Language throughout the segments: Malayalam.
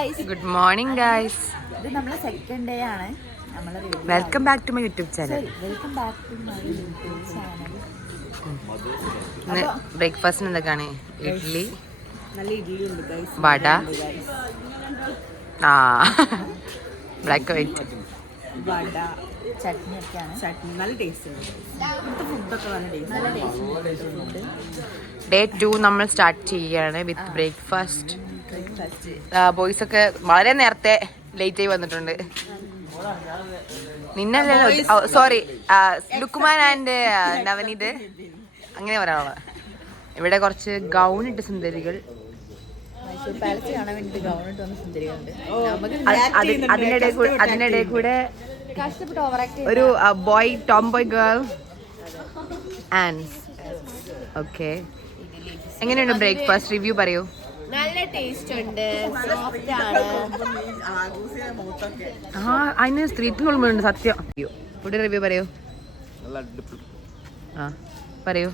Good morning, guys. This is our second day. Welcome back to my YouTube channel. Welcome back to my YouTube channel. Breakfast എന്തൊക്കെയാണ്? ഇഡ്ഡലി, നല്ല ഇഡ്ഡലി ഉണ്ട് guys. വട, black white. വട, ചട്നി ഒക്കെയാണ്. ചട്നി നല്ല ടേസ്റ്റ് ഉണ്ട്. ഇവിടുത്തെ ഫുഡൊക്കെ നല്ല ടേസ്റ്റ് ഉണ്ട്. Day 2 നമ്മൾ സ്റ്റാർട്ട് ചെയ്യുകയാണ് വിത്ത് ബ്രേക്ക്ഫാസ്റ്റ്. ബോയ്സ് ഒക്കെ വളരെ നേരത്തെ ലേറ്റ് ആയി വന്നിട്ടുണ്ട്. നിന്നല്ലല്ലോ, സോറി, ലുക്മാൻ ആൻഡ് നവനീത് അങ്ങനെ പറയാനുള്ളത്. ഇവിടെ കുറച്ച് ഗൗൺ ഇട്ട് സുന്ദരികൾ, മൈസൂർ പാലസ് കാണാൻ വേണ്ടിട്ട് ഗൗൺ ഇട്ട് വന്ന സുന്ദരികളുണ്ട്. അതിനിടെ കൂടെ ഒരു boy, Tom boy girl and okay. എങ്ങനെയുണ്ട് ബ്രേക്ക്ഫാസ്റ്റ്? റിവ്യൂ പറയൂ. നല്ല ടേസ്റ്റ് ഉണ്ട്, സോഫ്റ്റ് ആണ്. അതിന് സ്ത്രീത്വമുണ്ട് സത്യം. ഫുഡ് റിവ്യൂ പറയൂ. പറയൂ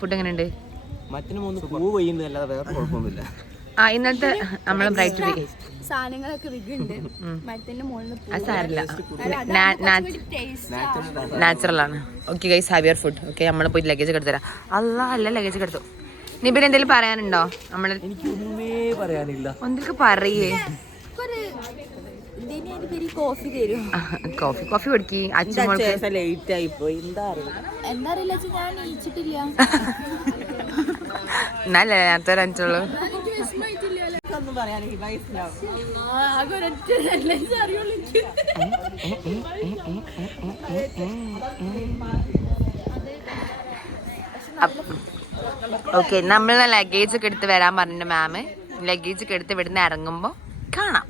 ഫുഡ് എങ്ങനെയുണ്ട്? ഇന്നത്തെ നമ്മളെ ബ്രൈറ്റ് സാധനങ്ങളൊക്കെ നാച്ചുറൽ ആണ്. Okay guys, have your food. Okay, നമ്മൾ പോയി ലഗേജ് ഒക്കെ എടുത്തുതരാം. അല്ല ലഗേജ് ഒക്കെ എടുത്തു. നിബിൻ എന്തെങ്കിലും പറയാനുണ്ടോ? നമ്മള് ഒന്നിലേക്ക് പറയേ. കോഫി കൊടുക്കി. അച്ഛൻ ലേറ്റ് ആയി പോയി. എന്താ അറിയില്ല, ഞാൻ എണീച്ചിട്ടില്ല. എന്നല്ലേ നേരത്തെ അഞ്ചുള്ളൂ. ഓക്കെ, നമ്മൾ ലഗേജ് ഒക്കെ എടുത്ത് വരാൻ പറഞ്ഞിട്ട് മാം. ലഗേജ് ഒക്കെ എടുത്ത് ഇവിടുന്ന് ഇറങ്ങുമ്പോൾ കാണാം.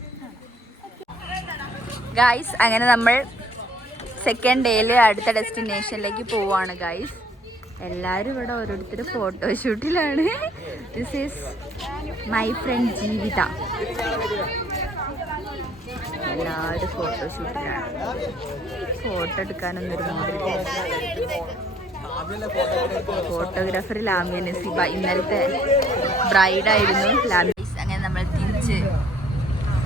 ഗൈസ്, അങ്ങനെ നമ്മൾ സെക്കൻഡ് ഡേയിൽ അടുത്ത ഡെസ്റ്റിനേഷനിലേക്ക് പോവാണ് ഗൈസ്. എല്ലാവരും ഇവിടെ ഓരോരുത്തർ ഫോട്ടോഷൂട്ടിലാണ്. This is my friend Jeevitha. എല്ലാവരും ഫോട്ടോഷൂട്ടിലാണ്. ഫോട്ടോ എടുക്കാനൊന്നൊരു ഫോട്ടോഗ്രാഫർ ലാമിയ നസീബ. ഇന്നലത്തെ ബ്രൈഡായിരുന്നു ലാമിയ. അങ്ങനെ നമ്മൾ തിരിച്ച്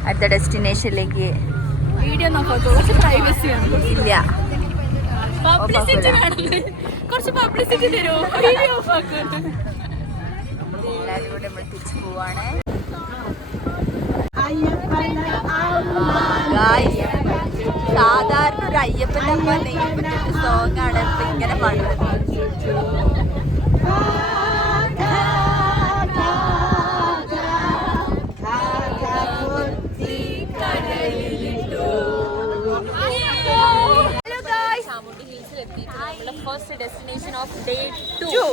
അടുത്ത ഡെസ്റ്റിനേഷനിലേക്ക്. വീഡിയോ ഇല്ല, കുറച്ച് പബ്ലിസിറ്റി തരുമോ? എല്ലാവരും കൂടെ നമ്മൾ തിരിച്ചു പോവാണ്. സാധാരണ ഒരു അയ്യപ്പൻ്റെ അമ്മ നെയ്യപ്പൻ്റെ സോങ് ആണ് ഇങ്ങനെ പാടുന്നത്. First destination off day 2.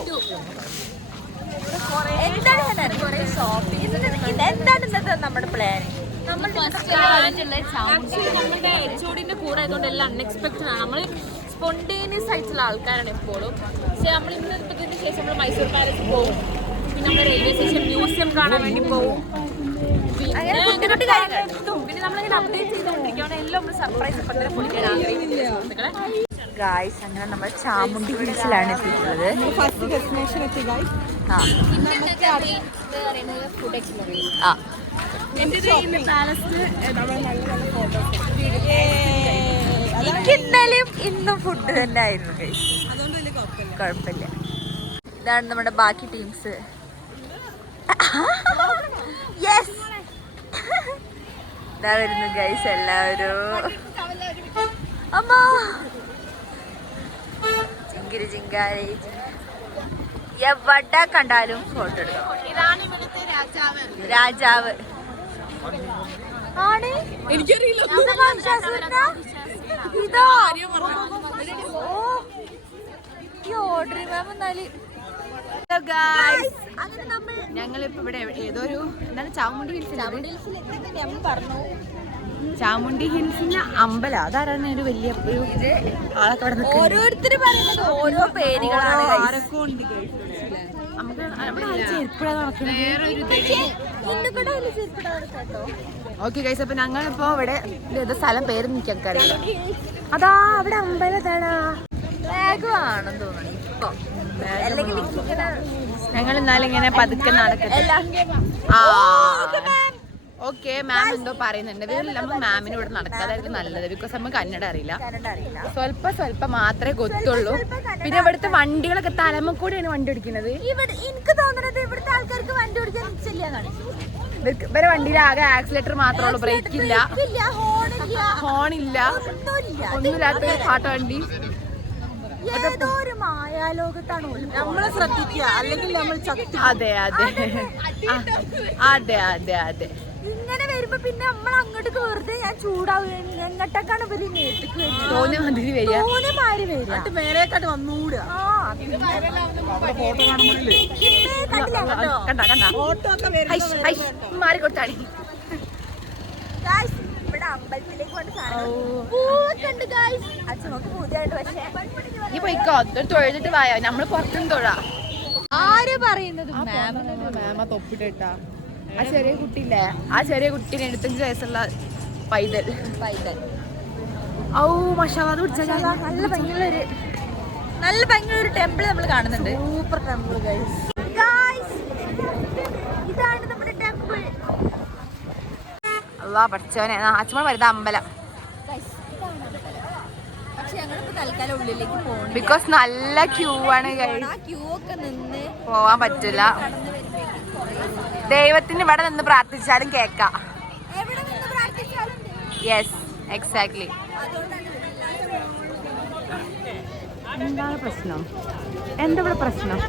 എന്താണ് ഇന്നത്തെ നമ്മുടെ പ്ലാൻ? നമ്മളുടെ എച്ച്ഒഡിന്റെ കൂടെ ആയതുകൊണ്ട് എല്ലാം അൺഎക്സ്പെക്ടഡ് ആണ്. നമ്മൾ സ്പോണ്ടേനിയസ് ആയിട്ടുള്ള ആൾക്കാരാണ് എപ്പോഴും. പക്ഷെ നമ്മൾ ഇന്നത്തെ ശേഷം നമ്മൾ മൈസൂർ പാലസ് പോകും, പിന്നെ നമ്മൾ റെയിൽവേ സ്റ്റേഷൻ മ്യൂസിയം കാണാൻ വേണ്ടി പോകും. പിന്നെ നമ്മളിങ്ങനെ അപ്ഡേറ്റ് ചെയ്തുകൊണ്ടിരിക്കുകയാണ്. എല്ലാം നമ്മൾ സർപ്രൈസ് ഇപ്പം തന്നെ പൊളിക്കാൻ ആഗ്രഹിക്കുന്നില്ല സുഹൃത്തുക്കളെ. ഗായ്സ്, അങ്ങനെ നമ്മൾ ചാമുണ്ടി ഹിൽസിലാണ് എത്തിയിട്ടുള്ളത്. ഫസ്റ്റ് ഡെസ്റ്റിനേഷൻ എത്തി ഗായ്സ്. ഇന്നലെയും ഇന്നും ഫുഡ് തന്നെ ആയിരുന്നു ഗൈസ്, കുഴപ്പമില്ല. ഇതാണ് നമ്മുടെ ബാക്കി ടീംസ്. യെസ്, ഇതാ വരുന്നു ഗൈസ് എല്ലാവരും. അമ്മ ചിങ്കിരി ചിങ്കാരി എവിടെ കണ്ടാലും ഫോട്ടോ എടുക്കും. രാജാവ് ആണ്. എനിക്കറിയില്ല. ഇതാ ഞങ്ങളിപ്പോ ഇവിടെ ഏതൊരു എന്താണ് ചാമുണ്ടി ഹിൽസിൽ പറഞ്ഞു. ചാമുണ്ടി ഹിൽസിന്റെ അമ്പലം അതാരാണ് ഒരു വലിയ ആളൊക്കെ അവിടെ ഓരോരുത്തർ പറയുന്നത് ഓരോ പേരുകളാണ്. ഓക്കെ ഗൈസ്, അപ്പൊ ഞങ്ങളിപ്പോ ഇവിടെ സ്ഥലം പേര് എനിക്കറിയില്ല. അതാ അവിടെ അമ്പലത്താടാ. ബാഗാണെന്ന് തോന്നുന്നു ഇപ്പൊ. ഞങ്ങൾ എന്നാലും ഇങ്ങനെ പതുക്കെ നടക്കട്ടെ. ഓക്കെ മാം എന്തോ പറയുന്നുണ്ട്. നമുക്ക് മാമിന് ഇവിടെ നടക്കാതായിരിക്കും നല്ലത്. ബിക്കോസ് നമുക്ക് കന്നഡ അറിയില്ല. സ്വല്പം മാത്രമേ ഗൊത്തുള്ളൂ. പിന്നെ ഇവിടുത്തെ വണ്ടികളൊക്കെ തലമക്കൂടെയാണ് വണ്ടി ഓടിക്കുന്നത്. എനിക്ക് തോന്നുന്നത് ഇവിടുത്തെ ആൾക്കാർക്ക് വണ്ടി ഓടിക്കാൻ ഇഷ്ടമില്ല. ഇവരെ വണ്ടിയിൽ ആകെ ആക്സിലേറ്റർ മാത്രമേ ഉള്ളൂ, ബ്രേക്ക് ഇല്ല, ഹോണില്ല, ഒന്നുമില്ലാത്ത പാട്ട വണ്ടി. നമ്മളെ ശ്രദ്ധിക്കുക, അല്ലെങ്കിൽ നമ്മൾ അതെ അതെ അതെ അതെ അതെ. ഇങ്ങനെ വരുമ്പോ പിന്നെ നമ്മൾ അങ്ങോട്ട് വെറുതെ ഞാൻ ചൂടാവുകയാണ്. എങ്ങോട്ടേക്കാണ് ഇവര് തോന്നിയ മാതിരി വരിക, മേലേക്കാട്ട് വന്നുകൂടുക. മാറി കൊടുത്താടി. ഇവിടെ അമ്പലത്തിലേക്ക് അച്ഛനൊക്കെ പൂജയായിട്ട്. പക്ഷേ നീ പോയിക്കോ, തൊഴുതിട്ട് വായോ, നമ്മള് പുറത്തും തൊഴാ. ആര് പറയുന്നത്? മാമ തൊപ്പിട്ടാ. ആ ചെറിയ കുട്ടിയില്ലേ, ആ ചെറിയ കുട്ടീനെ 75 വയസ്സുള്ള പൈതൽ. ഔ മഷാ, നല്ല ഭംഗിയുള്ള ടെമ്പിൾ നമ്മൾ കാണുന്നുണ്ട്. Super temple guys. ഇതാണ് നമ്മുടെ ടെമ്പിൾ. അല്ലാ പഠിച്ചവനെ, അച്ഛമ്മ വരുന്ന അമ്പലം. പക്ഷെ ഞങ്ങളിപ്പോ തൽക്കാലം ഉള്ളിലേക്ക് പോകണം. ബിക്കോസ് നല്ല ക്യൂ ആണ് ഗൈസ്. ക്യൂ ഒക്കെ നിന്ന് പോവാൻ പറ്റില്ല. ദൈവത്തിന് ഇവിടെ നിന്ന് പ്രാർത്ഥിച്ചാലും കേക്കാം. Yes, exactly. എന്താണ് പ്രശ്നം? എന്താ ഇവിടെ പ്രശ്നം?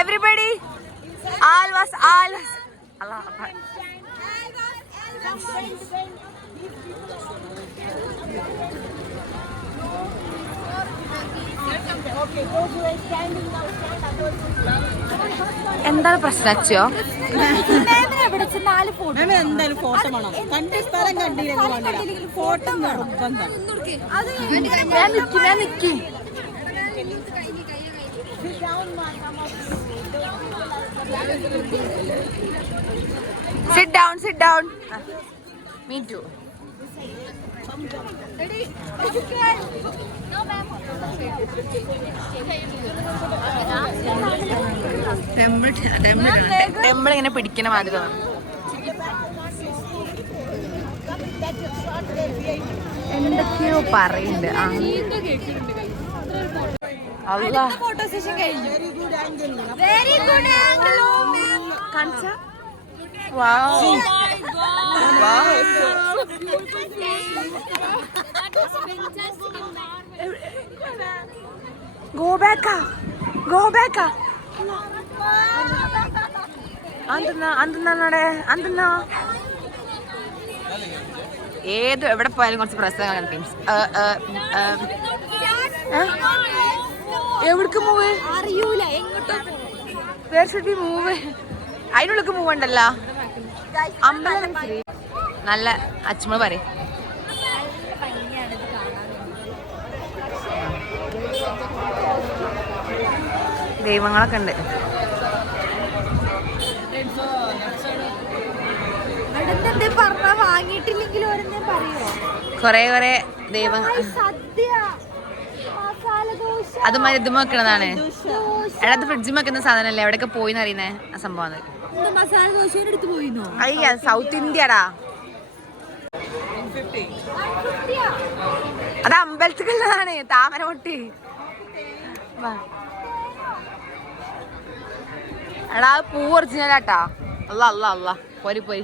Everybody, all was Allah. എന്താണ് പ്രശ്നം അച്ഛോ? എന്തായാലും ഫോട്ടോ വേണം. കണ്ട സ്ഥലം കണ്ടില്ലെങ്കിൽ ഫോട്ടോ നിർബന്ധം. ഞാൻ Nikki. Sit down, sit down. Me too. Temple ഇങ്ങനെ പിടിക്കണ മാതിരി. എന്തൊക്കെയോ പറയുന്നുണ്ട്. ഫോട്ടോ സെഷൻ കഴിഞ്ഞു. Go back. Go back. അന്തെന്നാ ഏത് എവിടെ പോയാലും കുറച്ച് പ്രശ്നങ്ങൾ ടീംസ്. എവിടേക്ക് മൂവ് അറിയൂല, എങ്ങോട്ടോ വേർ ഷുഡ് ബി മൂവ്. അതിനുള്ളിലേക്ക് മൂവ് ഉണ്ടല്ലോ. അമ്പലം നല്ല അച്ഛമ്മ പറയും. ദൈവങ്ങളൊക്കെ ഉണ്ട്. കൊറേ ദൈവങ്ങൾ. അത് മരുന്ന് വെക്കണതാണ്. എടാ, ഫ്രിഡ്ജിൽ വെക്കുന്ന സാധനല്ലേ, എവിടെയൊക്കെ പോയിന്ന് അറിയുന്നേ ആ സംഭവം. അയ്യ, സൗത്ത് ഇന്ത്യടാ. അത് അമ്പലത്തിലുള്ളതാണ്, താമരമുട്ടി. എടാ, പൂ ഒറിജിനലാട്ടാ. അല്ല പോരി.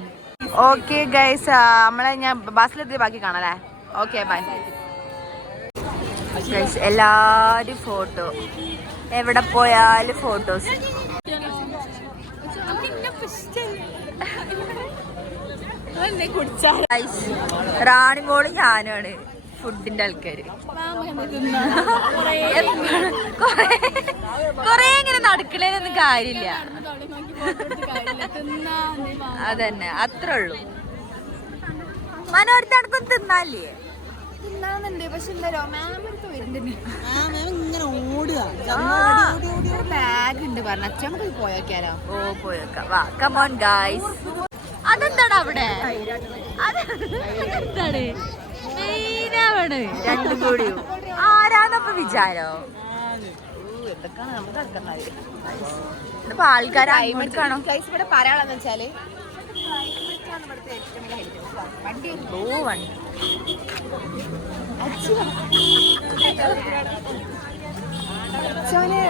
ഓക്കെ ഗൈസ്, നമ്മളെ ഞാൻ ബസ്സിലെത്തി ബാക്കി കാണാല്ലേ. Okay bye guys. എല്ലാരും ഫോട്ടോ, എവിടെ പോയാലും ഫോട്ടോസ്. റാണിമോള് ഞാനാണ് ഫുഡിന്റെ ആൾക്കാര്. കൊറേ ഇങ്ങനെ നടക്കണേനൊന്നും കാര്യമില്ല. അതന്നെ, അത്രേ ഉള്ളൂ. മനോരത്തടക്കം തിന്നാലേ തിന്നാന്നുണ്ട്. പക്ഷെ എന്താ ബാഗ് ഉണ്ട് പറഞ്ഞ അച്ഛൻ പോയി പോയേക്കാലോ. ഓ പോയേക്കാം, വാ കം ഓൺ ഗൈസ്. അതെന്താണ് അവിടെ? അതെന്താണ് മെയിനാണ് രണ്ടും കൂടി? ആരാന്നപ്പ വിചാരോ? എന്തൊക്കെയാണ് നമുക്ക് നടക്കുന്നത്. ഇതിപ്പോ ആൾക്കാർ കാണോ ഇവിടെ പറയാനുള്ളതെന്ന് വെച്ചാല്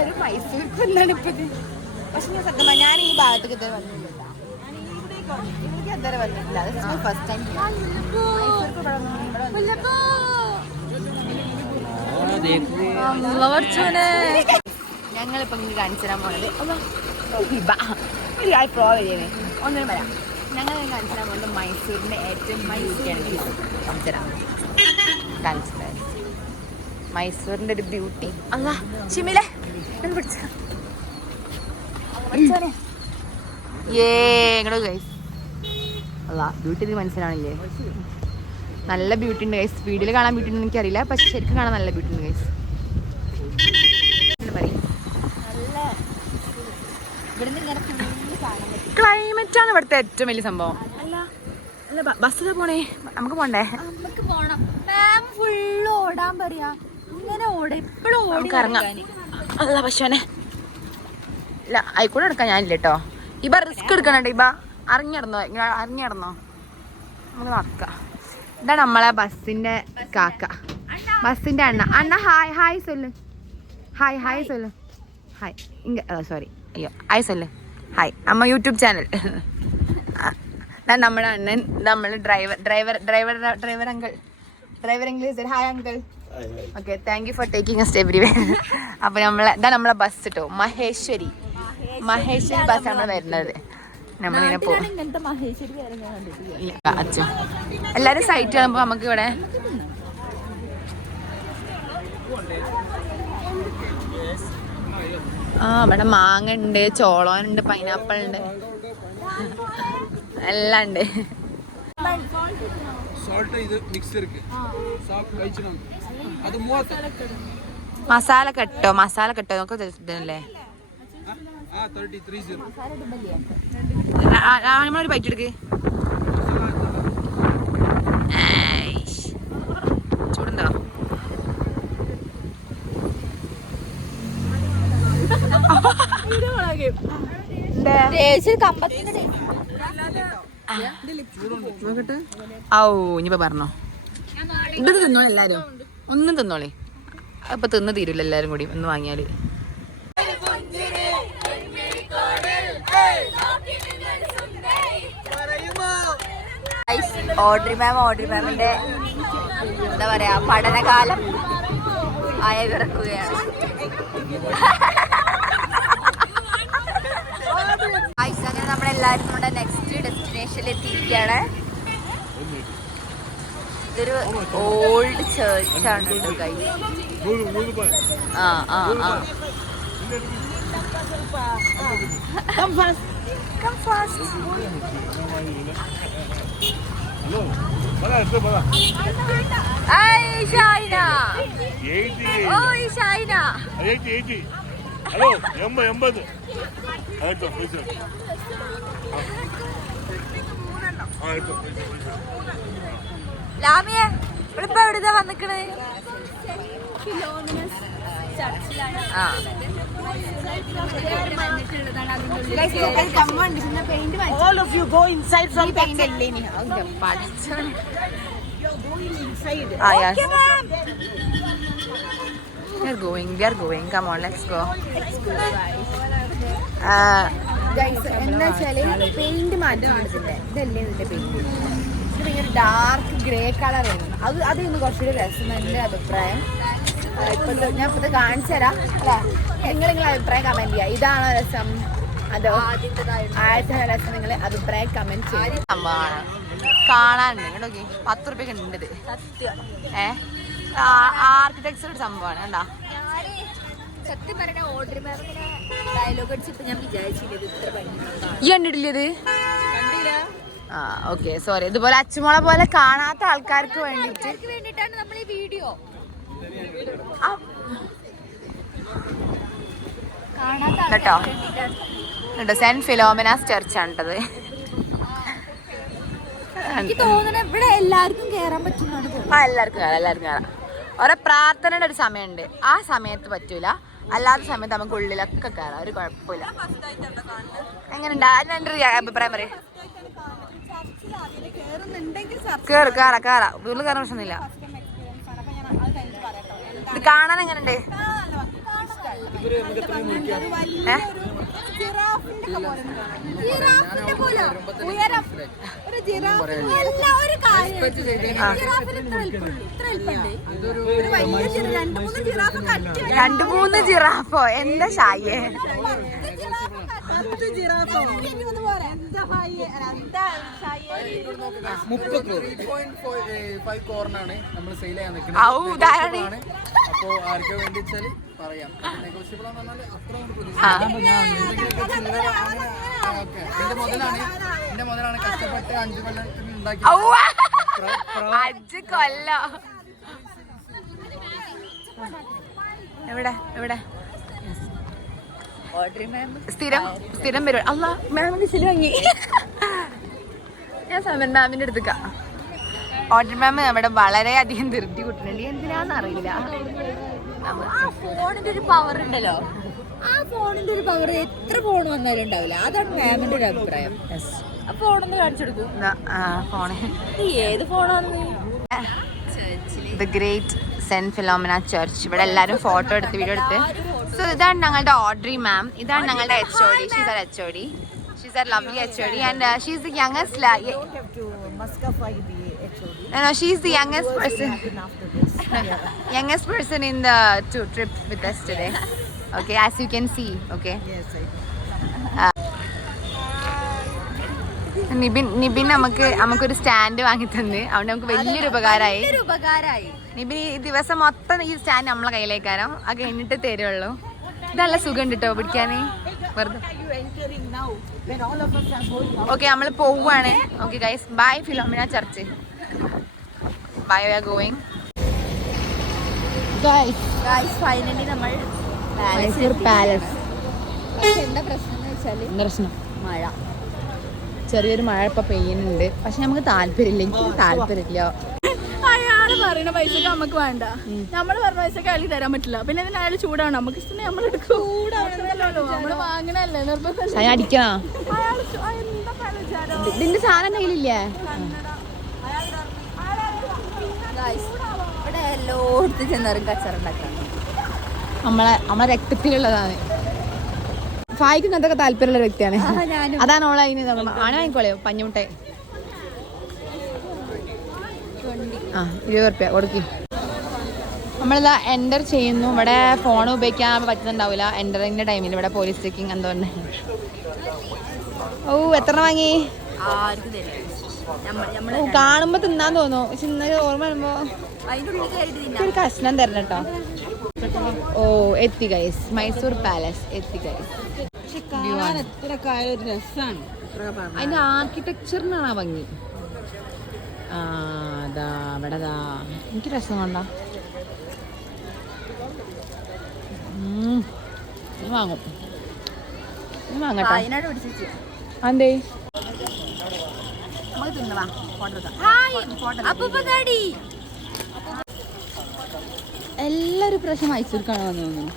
ഒരു മൈസൂർക്ക് എന്താണ് ഇപ്പത്. പക്ഷെ ഞാൻ സത്യം ഞാൻ ഈ ഭാഗത്തേക്ക് ഇതുവരെ വന്നില്ല. എനിക്ക് ഇതുവരെ വന്നിട്ടില്ല. ഫസ്റ്റ് ടൈം ഞങ്ങളിപ്പോ ഇങ്ങനെ കാണിച്ചു തരാൻ പോണത് പ്രോ ചെയ്യണേ ഒന്നിനും വരാം. ഞങ്ങൾ കാണിച്ചു തരാൻ പോകുന്നത് മൈസൂരിന്റെ ഏറ്റവും മൈസൂരിന്റെ ഒരു ബ്യൂട്ടി. അല്ലാ ചിമിലെ അല്ലാ ബ്യൂട്ടി ഇത് മനസ്സിലാണില്ലേ? നല്ല ബ്യൂട്ടി ഉണ്ട് ഗൈസ്. വീഡിയോയിൽ കാണാൻ ബ്യൂട്ടി ഉണ്ടെന്ന് എനിക്കറിയില്ല, പക്ഷെ ശരിക്കും കാണാൻ നല്ല ബ്യൂട്ടി ഉണ്ട് ഗൈസ്. ക്ലൈമറ്റ് ആണ് ഇവിടുത്തെ ഏറ്റവും വലിയ സംഭവം. അല്ല അല്ല ബസ്സിലാ പോണേ, നമുക്ക് പോണ്ടേ? നമുക്ക് പോണം. മാം ഫുള്ള് ഓടാൻ പറയാ. ഇങ്ങനെ ഓടാ എപ്പോഴും നമുക്ക് ഇറങ്ങാം. അല്ല പശുവനെ ഇല്ല ആയിക്കൂടെ എടുക്കാൻ ഞാനില്ല കേട്ടോ. ഇബ റിസ്ക് എടുക്കണേ. ഇബ അറിഞ്ഞിടന്നോ നമുക്ക് നടക്കാം. ഇതാണ് നമ്മളെ ബസ്സിന്റെ കാക്ക, ബസ്സിന്റെ അണ്ണ. അണ്ണ ഹായ് ഹായ് സൊല്ല്. ഹായ് ഹായ് സൊല്ല്. ഹായ് ഇങ്ങ സോറി അയ്യോ ഹായ് സൊല്ല്. ഹായ് അമ്മ യൂട്യൂബ് ചാനൽ. നമ്മുടെ അണ്ണൻ, നമ്മൾ driver uncle. Hi uncle. Okay thank you for taking us everywhere. അപ്പൊ നമ്മളെ ബസ് കേട്ടോ, മഹേശ്വരി ബസ് നമ്മൾ വരുന്നത്. നമ്മളിങ്ങനെ പോകും. എല്ലാരും സൈറ്റ് കാണുമ്പോ നമുക്ക് ഇവിടെ ഇവിടെ മാങ്ങ ഉണ്ട്, ചോളോൻ ഉണ്ട്, പൈനാപ്പിൾ ഉണ്ട്, എല്ലാം ഉണ്ട്. മസാല കെട്ടോ നമുക്ക് ഇതല്ലേ നമ്മളൊരു ബൈറ്റ് എടുക്ക്. ചൂടുണ്ടോ? ഔ ഇനിയിപ്പോ പറഞ്ഞോ. ഇത് തിന്നോളി എല്ലാരും, ഒന്നും തിന്നോളി. അപ്പൊ തിന്ന് തീരില്ല എല്ലാരും കൂടി ഒന്ന് വാങ്ങിയാല്. ഓഡ്രി മാമിന്റെ എന്താ പറയാ പഠനകാലം അയവിറക്കുകയാണ്. അങ്ങനെ നമ്മളെല്ലാരും നമ്മുടെ നെക്സ്റ്റ് ഡെസ്റ്റിനേഷനിൽ എത്തിയിരിക്കുകയാണ്. ഇതൊരു ഓൾഡ് ചേർച്ചാണ് കേട്ടോ guys. Come fast. Hi, Shaina. Oh, Shaina. 80. Hello, 80. ആയിട്ടോ പൈസ. ലാമിയെ ഇപ്പൊ എവിടുന്നാ വന്നിക്കണേ? All of you go inside from paint. Yes. We are going. Come on, let's go. Guys, എന്താ വെച്ചാല് പെയിന്റ് മാറ്റിയിട്ടുണ്ട്. ഇതല്ലേ ഇതിന്റെ പെയിന്റ്. ഇത് ഭയങ്കര ഡാർക്ക് ഗ്രേ കളറാണ്. അതൊന്ന് കുറച്ചുകൂടി രസം എൻ്റെ അഭിപ്രായം. ഞാൻ ഇപ്പത്തെ കാണിച്ചു തരാം അല്ലേ? നിങ്ങളെ അഭിപ്രായം കമന്റ് ചെയ്യാം. ഇതാണോ രസം അതോ ആദ്യത്തെ രസം? നിങ്ങളെ അഭിപ്രായം കമന്റ് ചെയ്യും. സംഭവമാണ് കാണാനുണ്ട്. കേട്ടോ 10 രൂപയ്ക്ക് ഉണ്ട്. ആർക്കിടെക്ചർ ഒരു സംഭവമാണ് കണ്ടാ. സത്യം പറഞ്ഞ ഓർഡർ ഡയലോഗ് അടിച്ചപ്പോ ഞാൻ വിചാരിച്ചില്ല ഇത്ര ഈ കണ്ടിട്ടില്ലത്. ആ ഓക്കെ സോറി. ഇതുപോലെ അച്ചുമോളെ പോലെ കാണാത്ത ആൾക്കാർക്ക് വേണ്ടിയിട്ടാണ് നമ്മൾ ഈ വീഡിയോ കേട്ടോ. സെന്റ് ഫിലോമിനാസ് ചർച്ചാണ് കേട്ടത്. എനിക്ക് തോന്നുന്നത് ഇവിടെ എല്ലാവർക്കും കേറാൻ പറ്റുന്നതാണ്. എല്ലാവർക്കും കയറാം. ഓരോ പ്രാർത്ഥനയുടെ ഒരു സമയമുണ്ട്. ആ സമയത്ത് പറ്റൂല, അല്ലാത്ത സമയത്ത് നമുക്ക് ഉള്ളിലൊക്കെ കയറാം, ഒരു കുഴപ്പമില്ല. എങ്ങനെയുണ്ട് എൻ്റെ അഭിപ്രായം പറയും? കേറാ ഉള്ളിൽ കയറാൻ പ്രശ്നമൊന്നുമില്ല. ഇത് കാണാൻ എങ്ങനെയുണ്ട്? രണ്ടു മൂന്ന് ജിറാഫോ? എന്താ ഷായേ? എവിടെ സ്ഥിരം പരിപാടി. അല്ല മാമിന്റെ ശരി വാങ്ങി. ഞാൻ സമൻ മാമിന്റെ അടുത്തേക്കാ. ഓർഡർ മാം നമ്മുടെ വളരെയധികം ധൃതി കൂട്ടുന്നുണ്ട്, എന്തിനാന്ന് അറിയില്ല. ഫോണിന്റെ ഒരു പവർ ഉണ്ടല്ലോ, ആ ഫോണിന്റെ ഒരു പവർ എത്ര ഫോൺ വന്നാലും ഉണ്ടാവില്ല. അതാണ് മാമിന്റെ ഒരു അഭിപ്രായം. ആ ഫോണൊന്ന് കാണിച്ചെടുക്കും. ഫോണ് ഏത് ഫോണാണ്? The great saint Philomena church. ഇവിടെ എല്ലാരും ഫോട്ടോ എടുത്ത് വീഡിയോ എടുത്ത്. സോ ഇതാണ് ഞങ്ങളുടെ ഓഡ്രി മാം, ഇതാണ് ഞങ്ങളുടെ HOD. She's our HOD. She's a lovely HOD and she's the youngest. No, she's the youngest person in the trip with us today. Okay, as you can see. Okay. Yes, Nibin നമുക്കൊരു സ്റ്റാൻഡ് വാങ്ങി തന്ന്, അതുകൊണ്ട് നമുക്ക് വലിയൊരു ഉപകാരമായി. നിബിൻ ഈ ദിവസം മൊത്തം ഈ സ്റ്റാൻഡ് നമ്മളെ കയ്യിലേക്കാരോ, അത് കഴിഞ്ഞിട്ട് തരുള്ളൂ. ഇതല്ല സുഖം ഉണ്ട് കേട്ടോ പിടിക്കാന് വെറുതെ. ഓക്കെ, നമ്മൾ പോവാണ്. Okay guys, bye Philomena church. Bye, we are going. Guys finally നമ്മൾ മൈസൂർ പാലസ്. എന്താ പ്രശ്നം എന്ന് വെച്ചാൽ മഴ, ചെറിയൊരു മഴ ഇപ്പൊ പെയ്യുന്നുണ്ട്. പക്ഷെ നമുക്ക് താല്പര്യമില്ല, എനിക്ക് താല്പര്യമില്ല. അയാള് പറയുന്ന പൈസക്ക് നമുക്ക് വേണ്ട, നമ്മള് പറഞ്ഞ പൈസക്ക് അയാൾ തരാൻ പറ്റില്ല. പിന്നെ അതിന് അയാൾ ചൂടാണ്, നമുക്ക് ഇഷ്ടം നമ്മൾ നമ്മള് വാങ്ങണല്ലേ നിർബന്ധം അടിക്കണം. ഇതിന്റെ സാധനം കയ്യിലില്ലേ? ഇവിടെ എല്ലായിടത്തും ചെന്നേറും കച്ചറുണ്ടാക്കാണ്. നമ്മളെ രക്തത്തിലുള്ളതാണ്. ഫായിക്കും അതൊക്കെ താല്പര്യമുള്ള വ്യക്തിയാണ്. അതാണ് ഓളെ അതിന് ആണ് വാങ്ങിക്കോളയോ പഞ്ഞുമുട്ടെ. 20 റുപ്യ കൊടുക്കി. നമ്മളിതാ എൻ്റർ ചെയ്യുന്നു. ഇവിടെ ഫോൺ ഉപയോഗിക്കാൻ പറ്റുന്നുണ്ടാവില്ല എൻ്ററിൻ്റെ ടൈമിൽ. ഇവിടെ പോലീസ് ചെക്കിങ് എന്തുകൊണ്ട്. ഓ, എത്ര വാങ്ങി? കാണുമ്പോ തിന്നാൻ തോന്നും, പക്ഷെ ഇന്നലെ ഓർമ്മ വരുമ്പോ ഒരു കഷ്ണം തരണം കേട്ടോ. ഓ, എത്തി ഗൈസ്, മൈസൂർ പാലസ് എത്തി ഗൈസ്. അതിന്റെ ആർക്കിടെക്ചറിനാണ് ആ ഭംഗി. അതാ ഇവിടെ എനിക്ക് രസം കൊണ്ട വാങ്ങും. വാങ്ങട്ടെ. അതെ എല്ലാരും പ്രാവശ്യം മൈസൂർക്കാണ് വന്നു തോന്നുന്നു.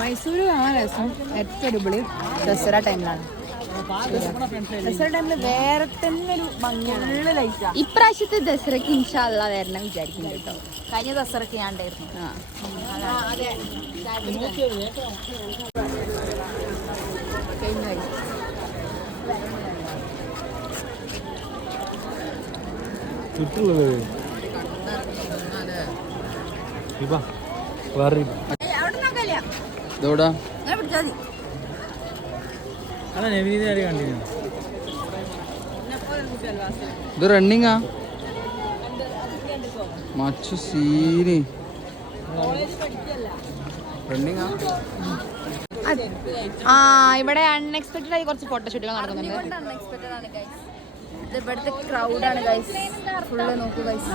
മൈസൂർ കാണാൻ രസം ഏറ്റവും അടിപൊളി ദസറ ടൈമിലാണ്. ദസറ ടൈമിൽ വേറെ തന്നെ ഒരു ഭംഗിയാണ്. ഇപ്രാവശ്യത്തെ ദസറക്ക് ഇൻഷാ അല്ലാഹ് വരണം വിചാരിക്കുന്നുണ്ട് കേട്ടോ. കഴിഞ്ഞ ദസറക്ക് ഞാൻ ഉണ്ടായിരുന്നു. ഇത് റണ്ണിങ്ങാ മച്ചു സീന് റണ്ണിങ്ങാ. ഇവിടെ അൺഎക്സ്പെക്ടഡ് ആയി കുറച്ച് ഫോട്ടോഷൂട്ടുകൾ നടക്കുന്നുണ്ട്. ഇവിടുത്തെ ക്രൗഡാണ് ഗൈസ് ഫുള്ള്. നോക്കൂ guys.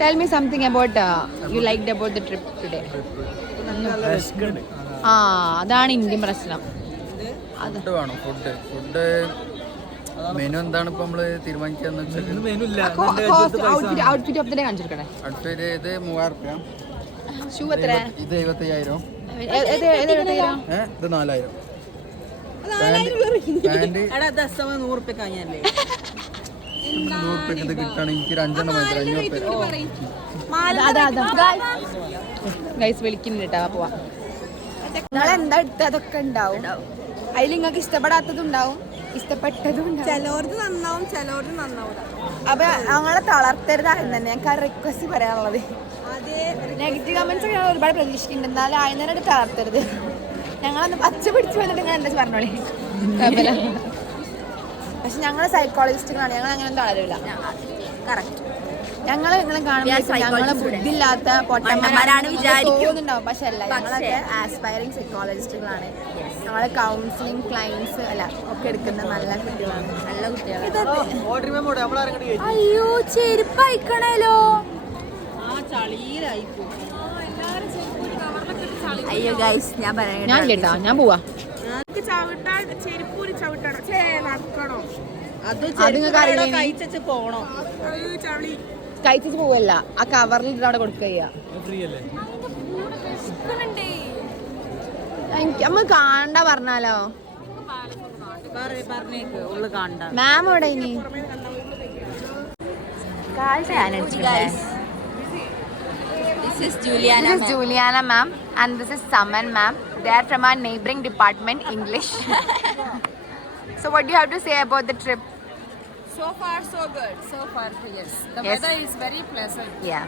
Tell me something about you liked about the trip today. അതാണ് ഇന്ത്യൻ പ്രശ്നം. ഫുഡ് മെനു എന്താണ് ഇപ്പൊ നമ്മള് തീരുമാനിക്കാന്ന് വെച്ചാൽ ഔട്ട്ഫിറ്റ് ഓഫ് ദ ഡേ കാണിച്ചിരിക്കണേ. അടുത്തൊരു ഇത് 3000 ഷൂ എത്ര? ഇത് 75,000 ഇത് 4000 പാന്റ് 100 ഇത് കിട്ടാണെങ്കിൽ എനിക്ക് 5 എണ്ണം മതി 500 ഗൈസ് വിളിക്കുന്നുണ്ട് കേട്ടോ. പോവാ. നിങ്ങളെന്താ എടുത്ത അതൊക്കെ ഉണ്ടാവും. അതിൽ നിങ്ങൾക്ക് ഇഷ്ടപ്പെടാത്തതും ഉണ്ടാവും, ഇഷ്ടപ്പെട്ടതും ഉണ്ടാവും. ചിലവർക്ക് നന്നാവും, ചിലവർക്ക് നന്നാവും. അപ്പൊ ഞങ്ങളെ തളർത്തരുതായിരുന്നു തന്നെ ഞങ്ങൾക്ക് ആ റിക്വസ്റ്റ് പറയാനുള്ളത്. നെഗറ്റീവ് കമന്റ്സ് ഒക്കെ ഞങ്ങൾ ഒരുപാട് പ്രതീക്ഷിക്കുന്നുണ്ട്. എന്നാലും ആയതിനെ തളർത്തരുത്. ഞങ്ങളൊന്ന് പച്ച പിടിച്ച് വന്നിട്ട് നിങ്ങൾ എന്താ പറഞ്ഞോളി. പക്ഷെ ഞങ്ങൾ സൈക്കോളജിസ്റ്റുകളാണ്, ഞങ്ങൾ അങ്ങനെ തളരില്ല. ഞങ്ങൾ നിങ്ങളെ കാണുമ്പോൾ ഞങ്ങളെ ബുദ്ധിയില്ലാത്ത പൊട്ടന്മാരാണ് വിചാരിക്കുന്നുണ്ടാവും. പക്ഷെ അല്ല, ഞങ്ങളൊക്കെ ആസ്പയറിംഗ് സൈക്കോളജിസ്റ്റുകളാണ്. ഞങ്ങളെ കൗൺസിലിംഗ് ക്ലയൻസ് അല്ല ഒക്കെ എടുക്കുന്ന നല്ല കുട്ടികളാണ്, നല്ല കുട്ടികളാണ്. അയ്യോ ചെരുപ്പ് അയക്കണേലോ. അയ്യോ ഗൈസ് ഞാൻ പറയാം, ഞാൻ പോവാ. കഴിച്ചു പോവല്ല, ആ കവറിൽ അവിടെ കൊടുക്കുക. നമ്മ കാണണ്ട പറഞ്ഞാലോ. മാം എവിടെ ഇനി? This is Juliana ma'am and this is Saman ma'am. They are from our neighboring department, English. So what do you have to say about the trip? So far, so good. So far, yes. The weather is very pleasant. Yeah.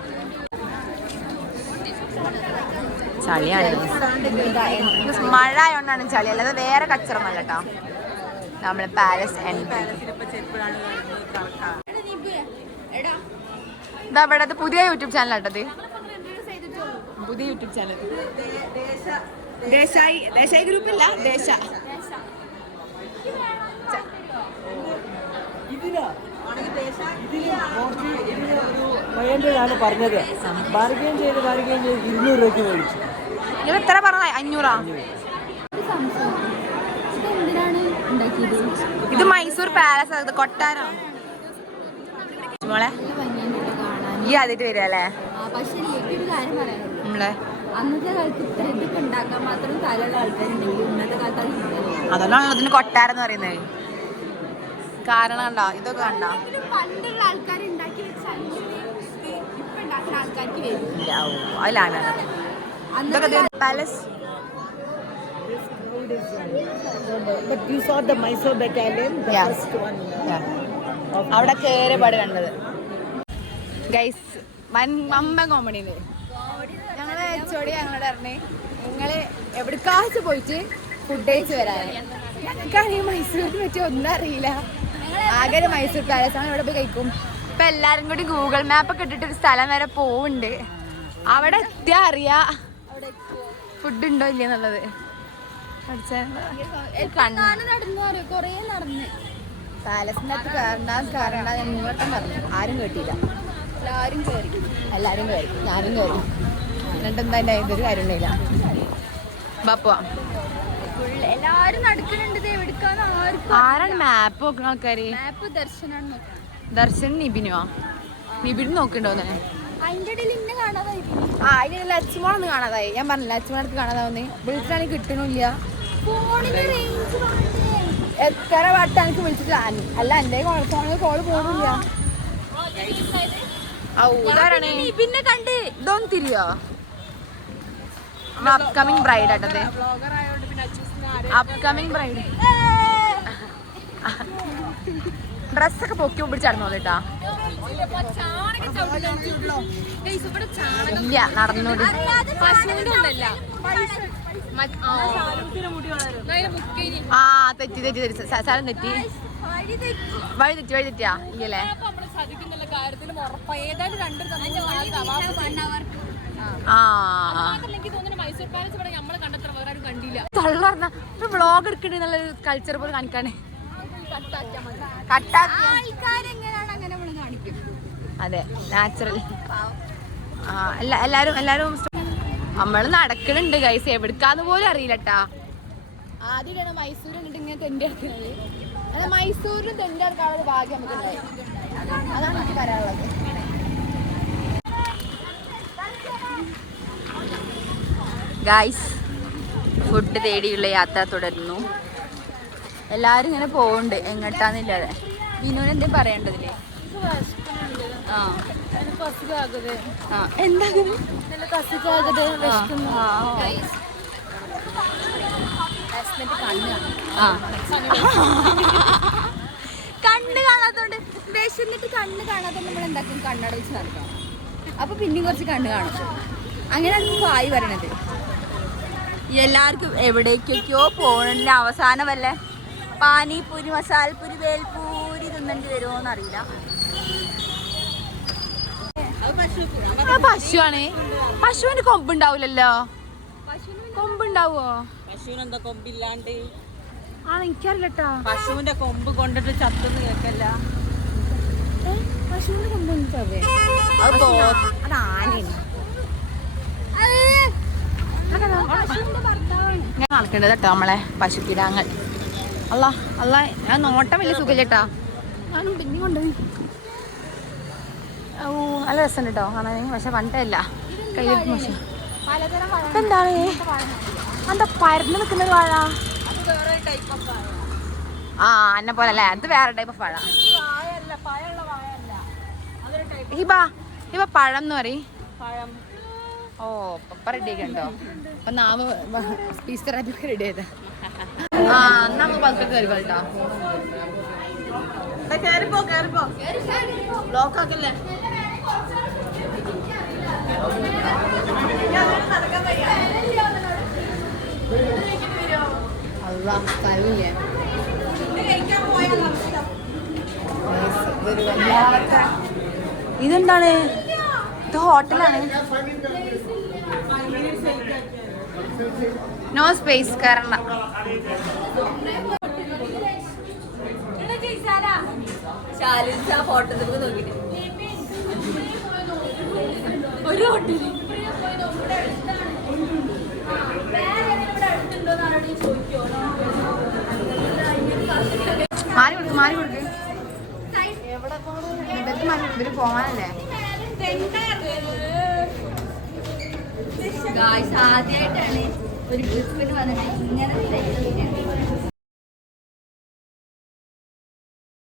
ചളിയാണ്, മഴ ആയതുകൊണ്ടാണ് ചളി, അല്ലാതെ വേറെ കച്ചറൊന്നല്ല കേട്ടോ. നമ്മള് പാലസ് എൻട്രി ഇതാ ഇവിടെ. അത് പുതിയ യൂട്യൂബ് ചാനൽ ആട്ടത്, പുതിയ യൂട്യൂബ് ചാനൽ. ദേശായി ഗ്രൂപ്പില്ല, ദേശ. പറഞ്ഞത് ബാർഗെയിൻ ചെയ്ത് 200 രൂപയ്ക്ക് മേടിച്ചു. നിങ്ങൾ എത്ര പറഞ്ഞ? 500. ഇത് മൈസൂർ പാലസ്, അത് കൊട്ടാരം. മോളെ ഈ ആദ്യമായിട്ട് വരിക അല്ലേ? നമ്മളെ അന്നത്തെ കാലത്ത് ഇത്ര ഇതൊക്കെ ഉണ്ടാക്കാൻ മാത്രം തലയുള്ള ആൾക്കാരുണ്ടെങ്കിൽ ഇന്നത്തെ കാലത്ത് അത് അതെല്ലാം ഇതിന് കൊട്ടാരം എന്ന് പറയുന്നത്. കാരണം കണ്ടോ, ഇതൊക്കെ കണ്ടോ, പണ്ടുള്ള ആൾക്കാർ ഉണ്ടാക്കി വെച്ച ഇപ്പൊ ഉണ്ടാക്കുന്ന ആൾക്കാർക്ക് വരും. അതിലാണ് ഇതൊക്കെ palace. But you saw the Mysore battalion, the first one. അവിടെ കേറിപാട് കണ്ടത്. ഗൈസ് വമ്പൻ കോമഡി. ഞങ്ങള് HOD ഞങ്ങളോട് പറഞ്ഞ് നിങ്ങള് എവിടേക്കാച്ച് പോയിട്ട് ഫുഡ് കഴിച്ച് വരാൻ. ഞങ്ങൾക്കാണെങ്കിൽ മൈസൂരിനെ പറ്റി ഒന്നും അറിയില്ല. ആകെ മൈസൂർ പാലസ് ആണ്, ഇവിടെ പോയി കഴിക്കും. ഇപ്പൊ എല്ലാരും കൂടി ഗൂഗിൾ മാപ്പ് ഒക്കെ ഇട്ടിട്ട് ഒരു സ്ഥലം വരെ പോവുണ്ട്. അവിടെ എത്തിയാ അറിയാ ഫുഡ് ഉണ്ടോ ഇല്ലെന്നുള്ളത്. പാലസിന്റെ അകത്ത് കയറണ്ട ഞാൻ 3 വട്ടം പറഞ്ഞു, ആരും കേട്ടില്ല. എല്ലാരും കയറി, ഞാനും കയറി. എന്നിട്ടെന്താ എൻ്റെ ഒരു കാര്യം ഉണ്ടായില്ല. പോവാം. എല്ലാരും നടക്കുന്നുണ്ട്. എവിടുക്കാന്ന് ആർക്കും ആരാണ് മാപ്പ് നോക്കുന്ന ആൾക്കാര്? മാപ്പ് ദർശനാണ് നോക്കുന്നത്. ദർശൻ നിബിനുവാ? നിബിന് നോക്കണ്ടോന്നെ? അതിന്റെ ഇടയിൽ ഇന്നെ കാണാതായി. അതിനുള്ള അച്ചുമോളൊന്നും കാണാതായി. ഞാൻ പറഞ്ഞില്ല, അച്ചുമോളടുത്ത് കാണാതാവുന്നേ. വിളിച്ചാണെങ്കിൽ കിട്ടണില്ല. ഫോണിന് റേഞ്ച് എത്ര വട്ടം എനിക്ക് വിളിച്ചിട്ടില്ല. അല്ല എൻ്റെ ഫോണിൽ കോള് പോകുന്നില്ല. പിന്നെ കണ്ട് ഇതൊന്നും തിരിയോ? അപ്കമിങ് ബ്രൈഡ് ആട്ടത്, അപ്കമിങ് ബ്രൈഡ്. ഡ്രസ്സൊക്കെ പൊക്കി പിടിച്ചടന്നോ കേട്ടാ. ഇല്ല നടന്നോട്. ആ തെറ്റി സ്ഥലം തെറ്റി, വഴി തെറ്റിയാ ഇല്ലല്ലേ? തള്ളർന്ന വ്ളോഗ് എടുക്കണേ എന്നുള്ളൊരു കൾച്ചർ പോലെ കാണിക്കാണ്. അതെ, നാച്ചുറൽ. എല്ലാരും നമ്മള് നടക്കണുണ്ട് ഗൈസ്, എവിടുക്കാന്ന് പോലും അറിയില്ലട്ടാ. ആദ്യമാണ് മൈസൂർ എന്നിട്ട് ഇങ്ങനെ തെണ്ടി നടക്കുന്നത്. അല്ല മൈസൂരിലും തെണ്ടാൻ കാണുന്ന ഭാഗ്യം നമുക്ക് ഉണ്ടായി. അതാണ് എനിക്ക് പറയാനുള്ളത്. ഗായ്സ് ഫുഡ് തേടിയുള്ള യാത്ര തുടരുന്നു. എല്ലാവരും ഇങ്ങനെ പോകുന്നുണ്ട് എങ്ങോട്ടാന്നില്ലാതെ. വിനുവിന് എന്തേ പറയേണ്ടതില്ലേ? ആ എന്താ കണ്ണ് കാണാത്തോണ്ട് വിശന്നിട്ട് കണ്ണ് കാണാത്തോണ്ട് നമ്മൾ എന്താക്കും കണ്ണട വെച്ച് നടക്കണം. അപ്പൊ പിന്നെയും കുറച്ച് കണ്ണ് കാണും. അങ്ങനെയാണ് വായി പറയണത്. എല്ലാവർക്കും എവിടേക്കൊക്കെയോ പോകണില്ല. അവസാനം വല്ല പാനിപൂരി മസാലപ്പൂരി വേൽപൂരി തിന്നേണ്ടി വരുമോന്ന് അറിയില്ല. പശുവാണ്. പശുവിന് കൊമ്പുണ്ടാവൂലല്ലോ. കൊമ്പുണ്ടാവോ? പശുവിനെന്താ കൊമ്പില്ലാണ്ട്? ആ എനിക്കറിയില്ലട്ടോ. പശുവിന്റെ കൊമ്പ് കൊണ്ടിട്ട് ചത്തെന്ന് കേക്കല്ല. പശുവിന് കൊമ്പ് അത് ആനയാണ്. ഞാൻ നടക്കേണ്ടത് കേട്ടോ നമ്മളെ പശുക്കിടാങ്ങൾ. അല്ല അല്ല ഞാൻ നോട്ടം വലിയ സുഖമില്ലേട്ടാ. ഞാനും പിന്നെ കൊണ്ടുപോയി. ഓ നല്ല രസമുണ്ട് കേട്ടോ കാണാൻ. പക്ഷെ പണ്ടല്ല കയ്യിൽ എന്താണ് എന്താ പരന്ന് നിൽക്കുന്നത് വാഴ? ആ എന്നെ പോലെ അല്ലേ? അത് വേറെ ടൈപ്പ് ഓഫ് വാഴ. ഹിബ ഹിബ പഴം എന്ന് പറയും. ഓ പപ്പ റെഡി ആക്കണ്ടോ? അപ്പൊ നാമ പീസ് തെറാപ്പിയൊക്കെ റെഡി ചെയ്ത. ആ നമുക്ക് പതുക്കെ കയറി പോയിട്ടോ. ബ്ലോക്കാക്കല്ലേ? ഇതെന്താണ്? ഇത് ഹോട്ടലാണ്. നോ സ്പേസ് കാരണം ഒരു ഹോട്ടല് മാറി കൊടുക്കും. മാറി കൊടുക്കും. ഇവര് പോവാനല്ലേ? ആദ്യമായിട്ടാണ് ഒരു ട്രിപ്പിന് വന്നിട്ട് ഇങ്ങനെ